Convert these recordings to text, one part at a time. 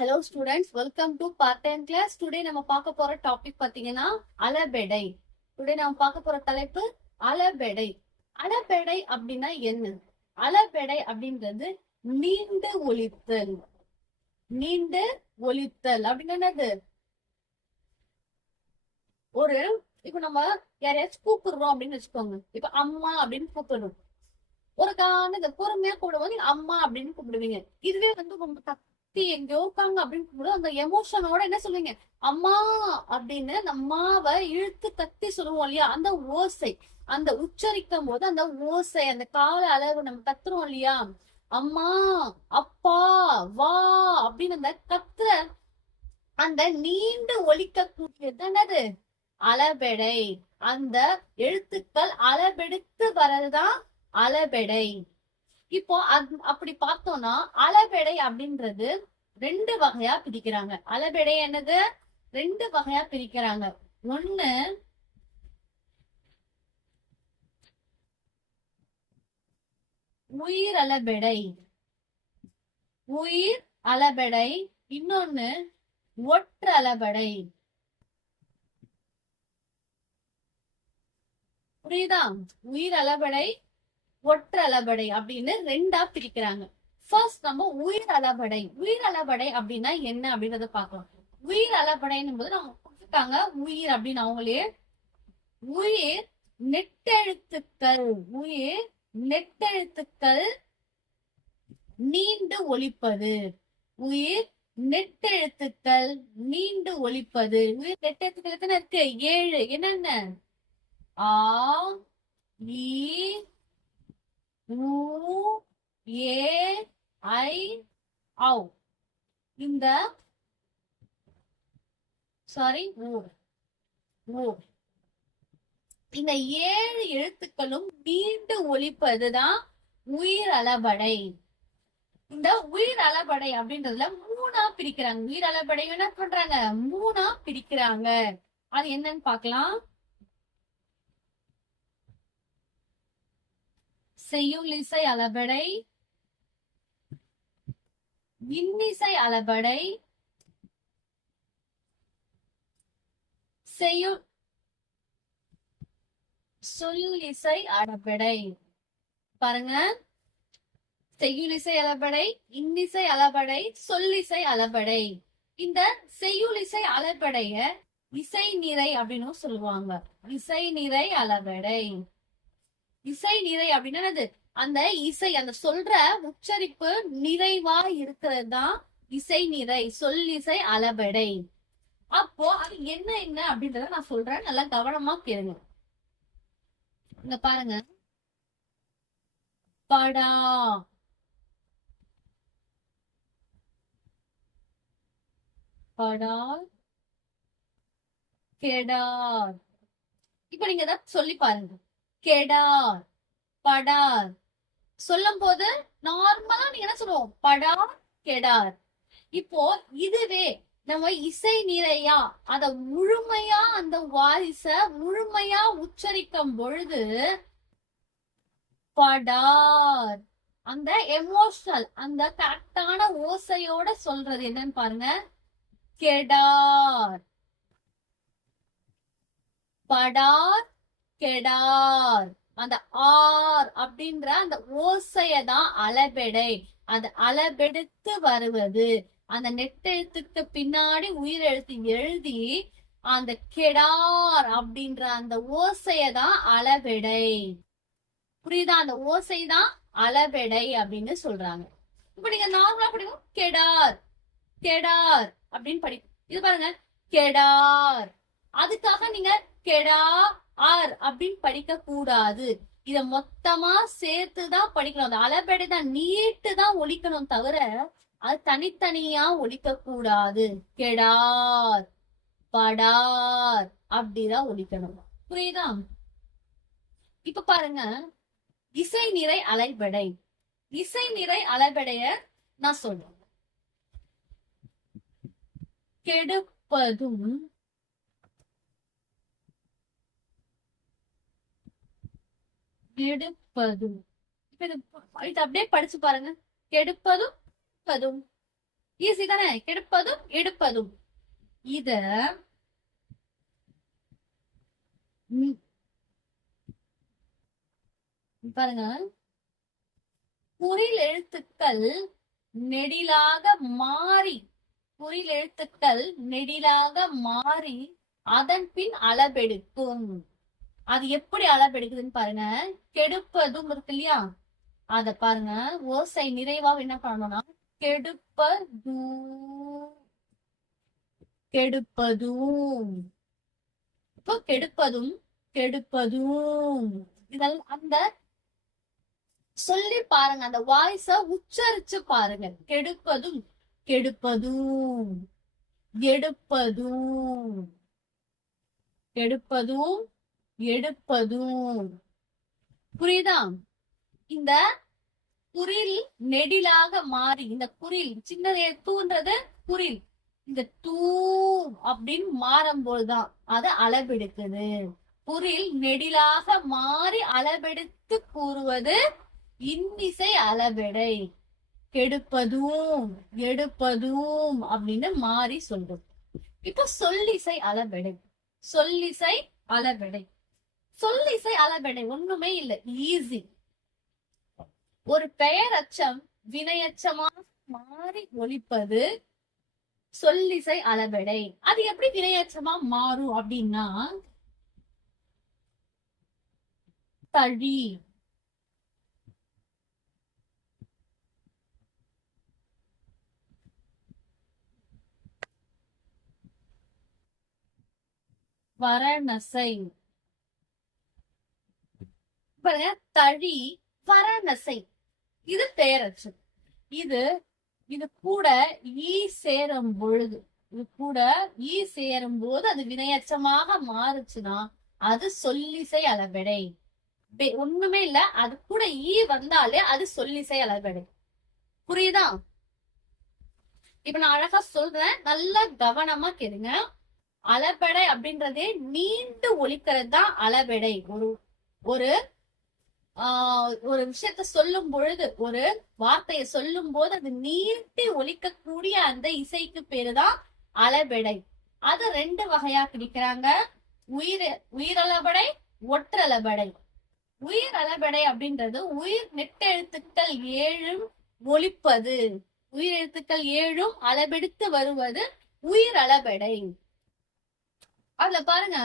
Hello students, welcome to part-time class. Today நம்ம பார்க்க போற டாபிக் பாத்தீங்கன்னா அளபெடை. Today நம்ம பார்க்க போற தலைப்பு அளபெடை. அளபெடை அப்படின்னா என்ன? அளபெடை அப்படின்றது நீண்டு ஒலித்தல். நீண்டு ஒலித்தல் அப்படின்னா என்னது? இப்ப நம்ம யாரையாச்சும் கூப்பிடுறோம் அப்படின்னு வச்சுக்கோங்க. இப்ப அம்மா அப்படின்னு கூப்பிடுறோம். ஒரு பொறுமையா கூப்பிடுவோம், நீங்க அம்மா அப்படின்னு கூப்பிடுவீங்க. இதுவே ரொம்ப கத்தி எங்கேயோ இருக்காங்க அப்படின்னு கூப்பிடுவோம். அந்த எமோஷனோட என்ன சொல்லுவீங்க? அம்மா அப்படின்னு அந்த அம்மாவை இழுத்து கத்தி சொல்லுவோம் இல்லையா? அந்த ஓசை, அந்த உச்சரிக்கும் போது அந்த ஓசை, அந்த கால அளவு நம்ம கத்துறோம் இல்லையா? அம்மா, அப்பா, வா அப்படின்னு அந்த கத்துற அந்த நீண்டு ஒலிக்கக்கூடியது என்னது? அளபெடை. அந்த எழுத்துக்கள் அளபெடுத்து வர்றதுதான் அளபெடை. இப்போ அப்படி பார்த்தோம்னா அளபெடை அப்படின்றது ரெண்டு வகையா பிரிக்கிறாங்க. அளபெடை என்னது? ரெண்டு வகையா பிரிக்கிறாங்க. ஒண்ணு உயிர் அளபெடை. உயிர் அளபெடை. இன்னொன்னு ஒற்றளபெடை. புரியுதா? உயிர் அளபெடை, ஒற்றளபெடை அப்படின்னு ரெண்டா பிரிக்கிறாங்க. ஃபர்ஸ்ட் நம்ம உயிர் அளபெடை. உயிர் அளபெடை அப்படின்னா என்ன அப்படின்றத பார்க்கலாம். உயிர் அளபெடைன்னும் போது நம்ம கொடுத்துட்டாங்க உயிர் அப்படின்னு அவங்களே. உயிர் நெட்டெழுத்துக்கள். உயிர் நெட்டெழுத்துக்கள் நீண்டு ஒலிப்பது. உயிர் நெட்டெழுத்துக்கள் நீண்டு ஒலிப்பது. உயிர் நெட்டெழுத்துக்கள் எத்தனை இருக்கு? 7. என்னென்ன? ஆ, ஈ, ஊ, ஏ, ஐ, ஔ. இந்த இந்த 7 எழுத்துக்களும் நீண்டு ஒலிப்பதுதான் உயிர் அளபடை. இந்த உயிர் அளபடை அப்படின்றதுல 3ஆ பிரிக்கிறாங்க. உயிர் அளபடை என்ன பண்றாங்க? 3ஆ பிரிக்கிறாங்க. அது என்னன்னு பாக்கலாம். செய்யுளிசை அளபெடை, இன்னிசை அளபெடை, சொல்லிசை அளபெடை. பாருங்க, செய்யுளிசை அளபெடை, இன்னிசை அளபெடை, சொல்லிசை அளபெடை. இந்த செய்யுளிசை அளபெடைய இசை நிறை அப்படின்னு சொல்லுவாங்க. இசை நிறை அளபெடை. இசை நிறை அப்படின்னா அந்த இசை, அந்த சொல்ற உச்சரிப்பு நிறைவா இருக்கிறது தான் இசை நிறை, சொல்லிசை அளபெடை. அப்போ அது என்ன என்ன அப்படின்றத நான் சொல்றேன், நல்லா கவனமா கேளுங்க. இங்க பாருங்க, படா, படார், கெடார். இப்ப நீங்க ஏதாவது சொல்லி பாருங்க. கெடார், படார். சொல்லும் போது நார்மலா நீங்க என்ன சொல்லுவோம்? படார், கெடார். இப்போ இதுவே நம்ம இசை நிறையா அத முழுமையா அந்த வாரிச முழுமையா உச்சரிக்கும் பொழுது படார், அந்த எமோஷனல் அந்த கரெக்டான ஓசையோட சொல்றது என்னன்னு பாருங்க. கெடார், படார், கெடார். அந்த ஆர் அப்படின்ற அந்த ஓசையதான் அளபெடை. அந்த அளபெடுத்து வருவது, அந்த நெட்டெழுத்துக்கு பின்னாடி உயிரெழுத்து எழுதி அந்த கெடார் அப்படின்ற அந்த ஓசையதான் அளபெடை. புரியுதா? அந்த ஓசைதான் அளபெடை அப்படின்னு சொல்றாங்க. இப்ப நீங்க நார்மலா படிக்கும் கெடார், கெடார் அப்படின்னு படிக்கும். இது பாருங்க, கெடார். அதுக்காக நீங்க கெடா ஆர் அப்படின்னு படிக்க கூடாது. இத மொத்தமா சேர்த்துதான் படிக்கணும். அந்த அளபெடை தான் நீட்டு தான் ஒலிக்கணும் தவிர அது தனித்தனியா ஒலிக்க கூடாது. கெடார், படார் அப்படிதான் ஒலிக்கணும். புரியுதா? இப்ப பாருங்க, இசை நிறை அளபெடை. இசை நிறை அளபெடைய நான் சொல்றேன். கெடுப்பதும், கெடுப்பதும். இது அப்படியே படிச்சு பாருங்க. கெடுப்பதும், ஈஸி தானே, கெடுப்பதும் எடுப்பதும். இத பாருங்க, குறில் எழுத்துக்கள் நெடிலாக மாறி, குறில் எழுத்துக்கள் நெடிலாக மாறி அதன் பின் அளபெடுக்கும். அது எப்படி அளபெடுக்குதுன்னு பாருங்க. கெடுப்பதும் இருக்கு இல்லையா, அத பாருங்க ஓசை நிறைவா என்ன பண்ணணும்னா கெடுப்பதும், கெடுப்பதும். இப்போ கெடுப்பதும் கெடுப்பதும், இதெல்லாம் அந்த சொல்லி பாருங்க, அந்த வாய்ஸ உச்சரிச்சு பாருங்க. கெடுப்பதும் கெடுப்பதும், எடுப்பதும், கெடுப்பதும் எடுப்பதும். புரியுதா? இந்த குறில் நெடிலாக மாறி, இந்த குறில் சின்ன தூன்றது குறில், இந்த தூ அப்படின்னு மாறும்போதுதான் அது அளவெடுக்குது. குறில் நெடிலாக மாறி அளவெடுத்து கூறுவது இன்னிசை அளபெடை. கெடுப்பதும் எடுப்பதும் அப்படின்னு மாறி சொல்றது. இப்ப சொல்லிசை அளபெடை. சொல்லிசை அளபெடை, சொல்லிசை அளபெடை ஒண்ணுமே இல்ல, ஈஸி. ஒரு பெயரச்சம் வினையச்சமாக மாறி ஒலிப்பது சொல்லிசை அளபெடை. அது எப்படி வினையச்சமா மாறும் அப்படின்னா, தழி, வரணசை. பாருங்க, தழி, வரணசை, இது பெயரச்சம். இது இது கூட ஈ சேரும் பொழுது, இது கூட ஈ சேரும் போது அது வினையச்சமாக மாறுச்சுன்னா அது சொல்லிசை அளபெடை. ஒண்ணுமே இல்ல, அது கூட ஈ வந்தாலே அது சொல்லிசை அளபெடை. புரியுதா? இப்ப நான் அழகா சொல்றேன், நல்லா கவனமா கேளுங்க. அளபெடை அப்படின்றதே நீண்டு ஒலிக்கிறது தான் அளபெடை. ஒரு ஒரு விஷயத்த சொல்லும் பொழுது, ஒரு வார்த்தையை சொல்லும் போது அது நீட்டி ஒலிக்கக்கூடிய அந்த இசைக்கு பேருதான் அளபெடை. அது ரெண்டு வகையா பிரிக்கிறாங்க, உயிரளபடை, ஒற்றளபடை. உயிர் அளபெடை அப்படின்றது உயிர் நெட்டெழுத்துக்கள் 7 ஒலிப்பது, உயிர் எழுத்துக்கள் 7 அளபெடுத்து வருவது உயிர் அளபெடை. அதுல பாருங்க,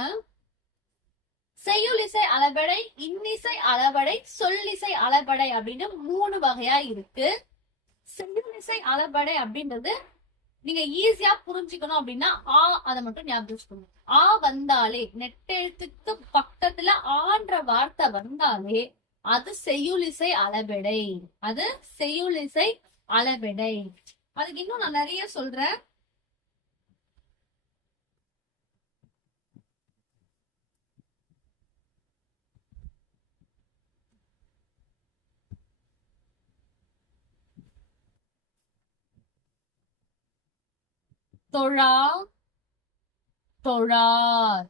செய்யுளிசை அளபெடை, இன்னிசை அளபெடை, சொல்லிசை அளபெடை அப்படின்னு 3 வகையா இருக்கு. செய்யுளிசை அளபெடை அப்படின்றது நீங்க ஈஸியா புரிஞ்சுக்கணும் அப்படின்னா ஆ, அதை மட்டும் ஞாபகம் வச்சுக்கணும். ஆ வந்தாலே, நெட்டெழுத்துக்கு பக்கத்துல ஆன்ற வார்த்தை வந்தாலே அது செய்யுளிசை அளபெடை, அது செய்யுளிசை அளபெடை. அதுக்கு இன்னும் நான் நிறைய சொல்றேன். தொழா, தொழார்.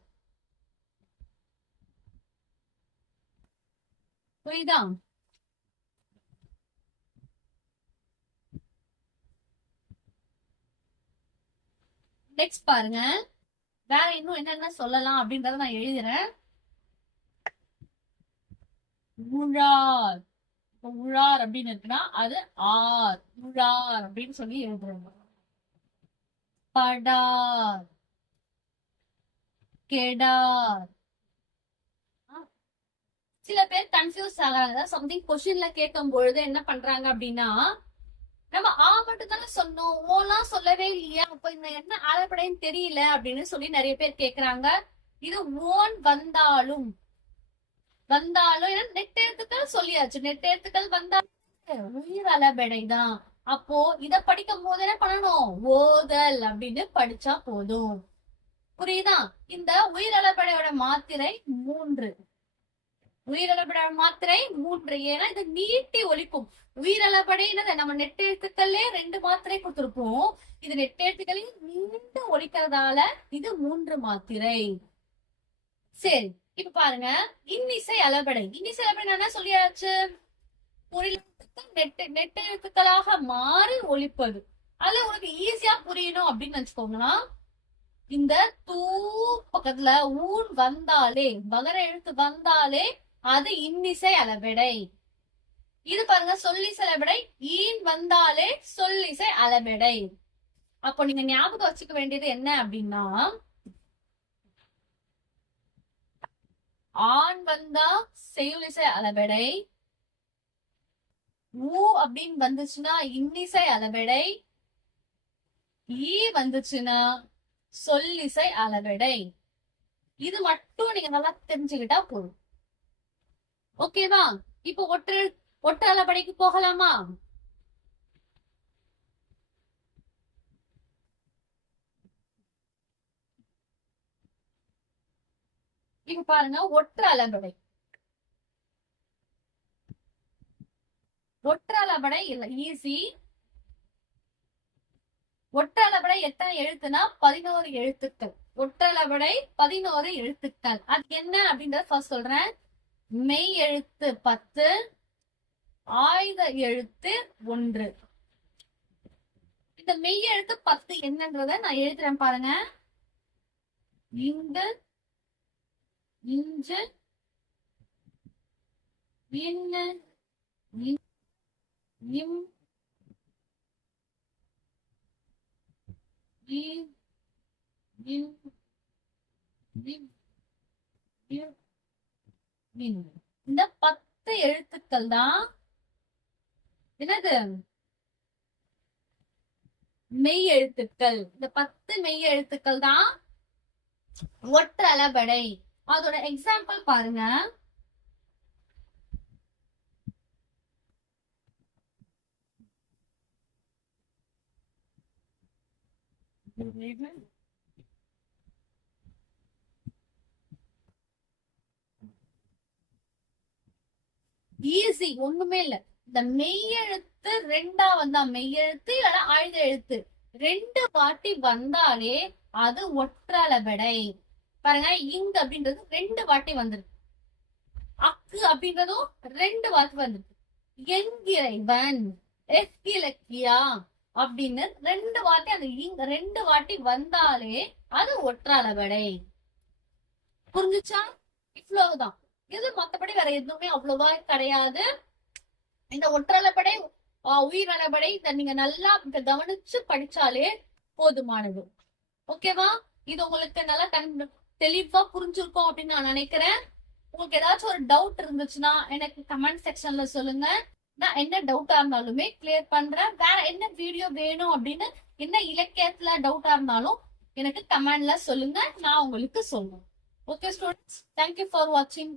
புரியுதா? நெக்ஸ்ட் பாருங்க, வேற இன்னும் என்னென்ன சொல்லலாம் அப்படின்றத நான் எழுதுறேன். உழார், உழார் அப்படின்னு இருக்குன்னா அது ஆர், உழார் அப்படின்னு சொல்லி எழுதுறாங்க. படார், கெடார். சில பேர் கன்ஃபியூஸ் ஆகிறாங்க. சம்திங் கொஸ்டின்ல கேட்கும் பொழுது என்ன பண்றாங்க அப்படின்னா, நம்ம ஆ மட்டும் தானே சொன்னோம், ஓலாம் சொல்லவே இல்லையா, அப்ப இந்த என்ன அளபெடைன்னு தெரியல அப்படின்னு சொல்லி நிறைய பேர் கேக்குறாங்க. இது ஓன் வந்தாலும் ஏன்னா நெட் எழுத்துக்கள் சொல்லியாச்சு, நெட் எழுத்துக்கள் வந்தாலும் உயிர் அளபெடை தான். அப்போ இத படிக்கும் போது என்ன பண்ணணும், ஓதல் அப்படின்னு படிச்சா போதும். புரியுதா? இந்த உயிரளபெடையோட மாத்திரை 3, உயிரளபெடையோட மாத்திரை 3. ஏன்னா இது நீட்டி ஒலிக்கும். உயிரளபடைன்னு நம்ம நெட் எழுத்துக்கள்ல 2 மாத்திரை கொடுத்திருப்போம், இது நெட் எழுத்துக்களையும் நீண்டு ஒலிக்கிறதால இது 3 மாத்திரை. சரி, இப்ப பாருங்க, இன்னிசை அளபெடை. இன்னிசை அளபெடை என்ன சொல்லியாச்சு, நெட் எழுத்துக்களாக மாறி ஒலிப்பது. அதுல உனக்கு ஈஸியா புரியணும் அப்படின்னு வச்சுக்கோங்கன்னா, இந்த தூ பக்கத்துல ஊன் வந்தாலே, வகர எழுத்து வந்தாலே அது இன்னிசை அளபெடை. இது பாருங்க, சொல்லிசை அளபெடை. ஈன் வந்தாலே சொல்லிசை அளபெடை. அப்போ நீங்க ஞாபகம் வச்சுக்க வேண்டியது என்ன அப்படின்னா, ஆண் வந்தா செய்யுளிசை அளபெடை, ஊ அப்படின்னு வந்துச்சுன்னா இன்னிசை அளபெடை, ஈ வந்துச்சுன்னா சொல்லிசை அளபெடை. இது மட்டும் நீங்க நல்லா தெரிஞ்சுக்கிட்டா போதும். ஓகேவா? இப்போ ஒற்று அளபெடைக்கு போகலாமா? இப்ப பாருங்க, ஒற்று அளபெடை. ஒற்று அளபெடை இல்ல, ஈஸி. ஒற்று அளபெடை எத்தனை எழுத்துனா 11 எழுத்துக்கள். ஒற்று அளபெடை 11 எழுத்துக்கள். அது என்ன அப்படின்றத ஃபர்ஸ்ட் சொல்றேன். மெய் எழுத்து 10, ஆயுத எழுத்து 1. இந்த மெய் எழுத்து 10 என்னன்றத நான் எழுதுறேன் பாருங்க. இங்கு, இஞ்சு, இன்னு, இம், இந்த 10 எழுத்துக்கள் தான் என்னது? மெய் எழுத்துக்கள். இந்த 10 மெய் எழுத்துக்கள் தான் ஒற்று அளபெடை. அதோட எக்ஸாம்பிள் பாருங்க. ஈஸி, ஒண்ணுமே இல்ல. இந்த மெய்யெழுத்து 2ஆ வந்தா, மெய்யெழுத்து இல்லைன்னா ஆயுத எழுத்து 2 வாட்டி வந்தாலே அது ஒற்று அளபெடை. பாருங்க, இங்கு அப்படின்றது 2 வாட்டி வந்திருக்கு. அக்கு அப்படின்றதும் 2 வாட்டி வந்திருக்கு. என்கிறைவன், எஸ்கிலக்கியா அப்படின்னு 2 வாட்டி, அந்த இங்க 2 வாட்டி வந்தாலே அது ஒற்று அளபெடை. புரிஞ்சுச்சா? இவ்வளவுதான். இது மத்தபடி வேற எதுவுமே அவ்வளவா கிடையாது. இந்த ஒற்றளபடை, உயிரளபடை இத நீங்க நல்லா கவனிச்சு படிச்சாலே போதுமானது. ஓகேவா? இது உங்களுக்கு நல்லா தெளிவா புரிஞ்சிருக்கும் அப்படின்னு நான் நினைக்கிறேன். உங்களுக்கு ஏதாச்சும் ஒரு டவுட் இருந்துச்சுன்னா எனக்கு கமெண்ட் செக்ஷன்ல சொல்லுங்க. நான் என்ன டவுட்டா இருந்தாலுமே கிளியர் பண்றேன். வேற என்ன வீடியோ வேணும் அப்படின்னு, என்ன இலக்கியத்துல டவுட்டா இருந்தாலும் எனக்கு கமெண்ட்ல சொல்லுங்க, நான் உங்களுக்கு சொல்லுவேன். Okay students, thank you for watching.